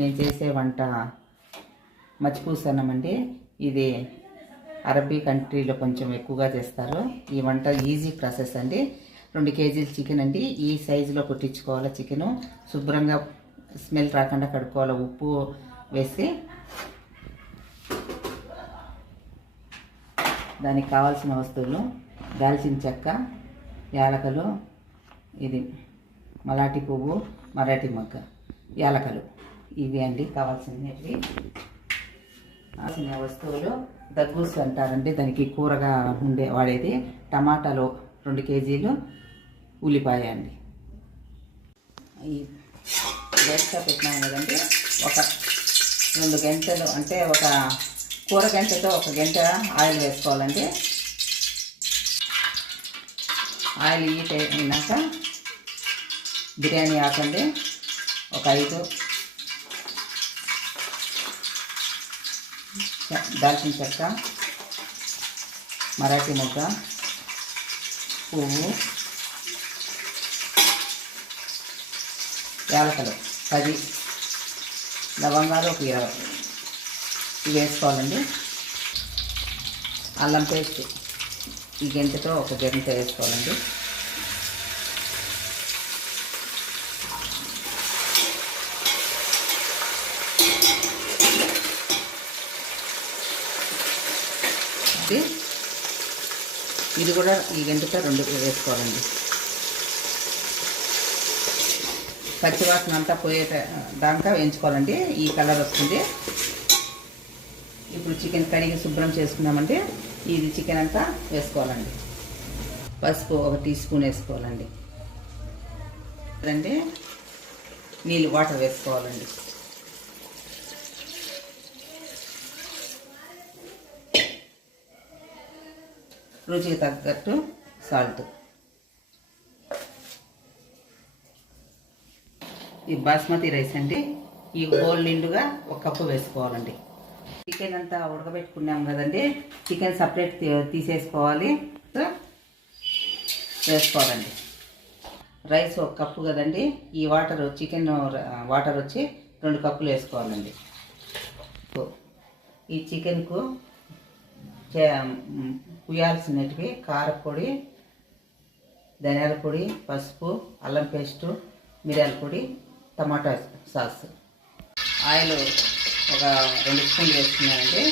నేను చేసే వంట మచ్చిపూస అన్నం అండి. ఇది అరబీ కంట్రీలో కొంచెం ఎక్కువగా చేస్తారు. ఈ వంట ఈజీ ప్రాసెస్ అండి. 2 కేజీలు చికెన్ అండి. ఈ సైజులో కొట్టించుకోవాలి. చికెను శుభ్రంగా స్మెల్ రాకుండా కడుక్కోవాలి. ఉప్పు వేసి దానికి కావాల్సిన వస్తువులు దాల్చిన చెక్క, యాలకలు, ఇది మలాటి పువ్వు, మరాఠీ మొగ్గ, యాలకలు, ఇవి అండి కావాల్సినవి. కావాల్సిన వస్తువులు దగ్గూసు అంటారండి, దానికి కూరగా వాడేది. టమాటాలు 2 కేజీలు, ఉల్లిపాయ అండి. ఈ వేస్తా పెట్టినాము కదండి. ఒక 2 గంటలు అంటే ఒక కూర గంటతో 1 గంట ఆయిల్ వేసుకోవాలండి. ఆయిల్ హీట్ అయినాక బిర్యానీ ఆకండి ఒక 5, దాల్చిన చెక్క, మరాఠీ మొగ్గ, పువ్వు, యాలకలు 10, లవంగాలు ఒక 20 ఇవి వేసుకోవాలండి. అల్లం పేస్ట్ ఈ గంటతో 1 గంట వేసుకోవాలండి. ఇది కూడా ఈ గంటతో 2 వేసుకోవాలండి. పచ్చివాసన అంతా పోయే దాకా వేయించుకోవాలండి. ఈ కలర్ వస్తుంది. ఇప్పుడు చికెన్ కడిగి శుభ్రం చేసుకున్నామంటే ఇది చికెన్ అంతా వేసుకోవాలండి. పసుపు 1 టీ స్పూన్ వేసుకోవాలండి. అంటే నీళ్ళు వాటర్ వేసుకోవాలండి. రుచికి తగ్గట్టు సాల్ట్. ఈ బాస్మతి రైస్ అండి. ఈ హోల్ నిండుగా 1 కప్పు వేసుకోవాలండి. చికెన్ అంతా ఉడకబెట్టుకున్నాం కదండి. చికెన్ సపరేట్ తీసేసుకోవాలి, వేసుకోవాలండి. రైస్ 1 కప్పు కదండి. ఈ వాటర్ చికెన్ వాటర్ వచ్చి 2 కప్పులు వేసుకోవాలండి. ఈ చికెన్కు పుయ్యాల్సినవి కారపొడి, ధనియాల పొడి, పసుపు, అల్లం పేస్టు, మిరియాల పొడి, టమాటా సాస్. ఆయిల్ ఒక 2 స్పూన్లు వేసుకున్నానండి.